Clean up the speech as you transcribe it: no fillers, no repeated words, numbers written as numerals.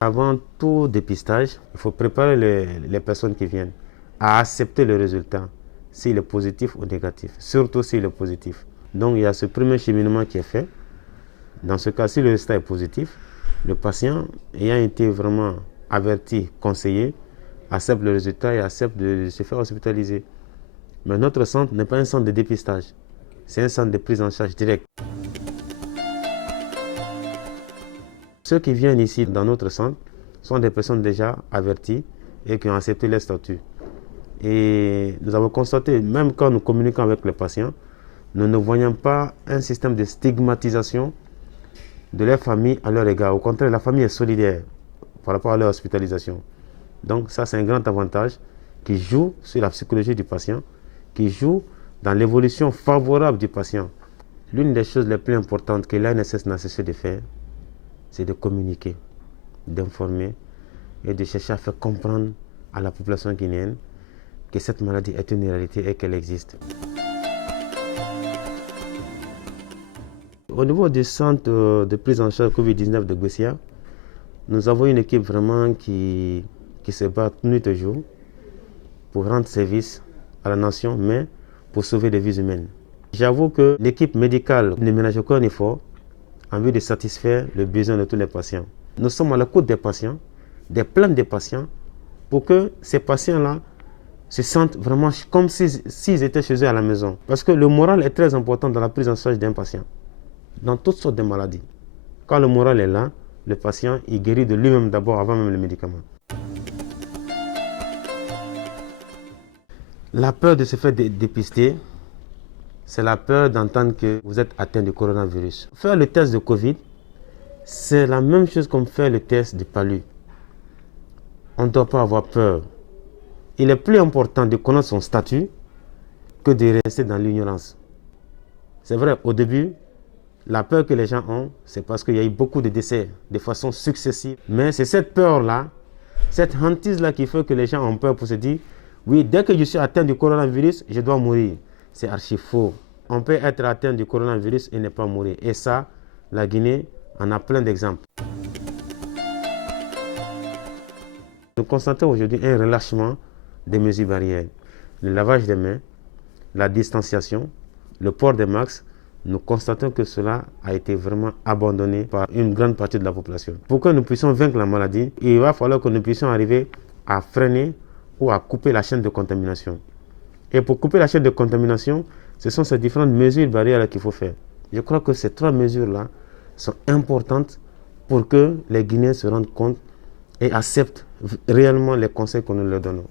Avant tout dépistage, il faut préparer les personnes qui viennent à accepter le résultat, s'il est positif ou négatif, surtout s'il est positif. Donc il y a ce premier cheminement qui est fait. Dans ce cas, si le résultat est positif, le patient ayant été vraiment averti, conseillé, accepte le résultat et accepte de se faire hospitaliser. Mais notre centre n'est pas un centre de dépistage, c'est un centre de prise en charge directe. Ceux qui viennent ici dans notre centre sont des personnes déjà averties et qui ont accepté leur statut. Et nous avons constaté, même quand nous communiquons avec les patients, nous ne voyons pas un système de stigmatisation de leur famille à leur égard. Au contraire, la famille est solidaire par rapport à leur hospitalisation. Donc ça, c'est un grand avantage qui joue sur la psychologie du patient, qui joue dans l'évolution favorable du patient. L'une des choses les plus importantes que l'ANSS n'a cessé de faire, c'est de communiquer, d'informer et de chercher à faire comprendre à la population guinéenne que cette maladie est une réalité et qu'elle existe. Au niveau du centre de prise en charge Covid-19 de Gouessia, nous avons une équipe vraiment qui se bat nuit et jour pour rendre service à la nation, mais pour sauver des vies humaines. J'avoue que l'équipe médicale ne ménage aucun effort en vue de satisfaire le besoin de tous les patients. Nous sommes à l'écoute des patients, des plaintes des patients, pour que ces patients-là se sentent vraiment comme s'ils étaient chez eux à la maison. Parce que le moral est très important dans la prise en charge d'un patient, dans toutes sortes de maladies. Quand le moral est là, le patient il guérit de lui-même d'abord avant même le médicament. La peur de se faire dépister, c'est la peur d'entendre que vous êtes atteint du coronavirus. Faire le test de Covid, c'est la même chose comme faire le test du palu. On ne doit pas avoir peur. Il est plus important de connaître son statut que de rester dans l'ignorance. C'est vrai, au début, la peur que les gens ont, c'est parce qu'il y a eu beaucoup de décès de façon successive. Mais c'est cette peur-là, cette hantise-là qui fait que les gens ont peur pour se dire oui, dès que je suis atteint du coronavirus, je dois mourir. C'est archi faux. On peut être atteint du coronavirus et ne pas mourir. Et ça, la Guinée en a plein d'exemples. Nous constatons aujourd'hui un relâchement des mesures barrières. Le lavage des mains, la distanciation, le port des masques, nous constatons que cela a été vraiment abandonné par une grande partie de la population. Pour que nous puissions vaincre la maladie, il va falloir que nous puissions arriver à freiner ou à couper la chaîne de contamination. Et pour couper la chaîne de contamination, ce sont ces différentes mesures barrières qu'il faut faire. Je crois que ces trois mesures-là sont importantes pour que les Guinéens se rendent compte et acceptent réellement les conseils que nous leur donnons.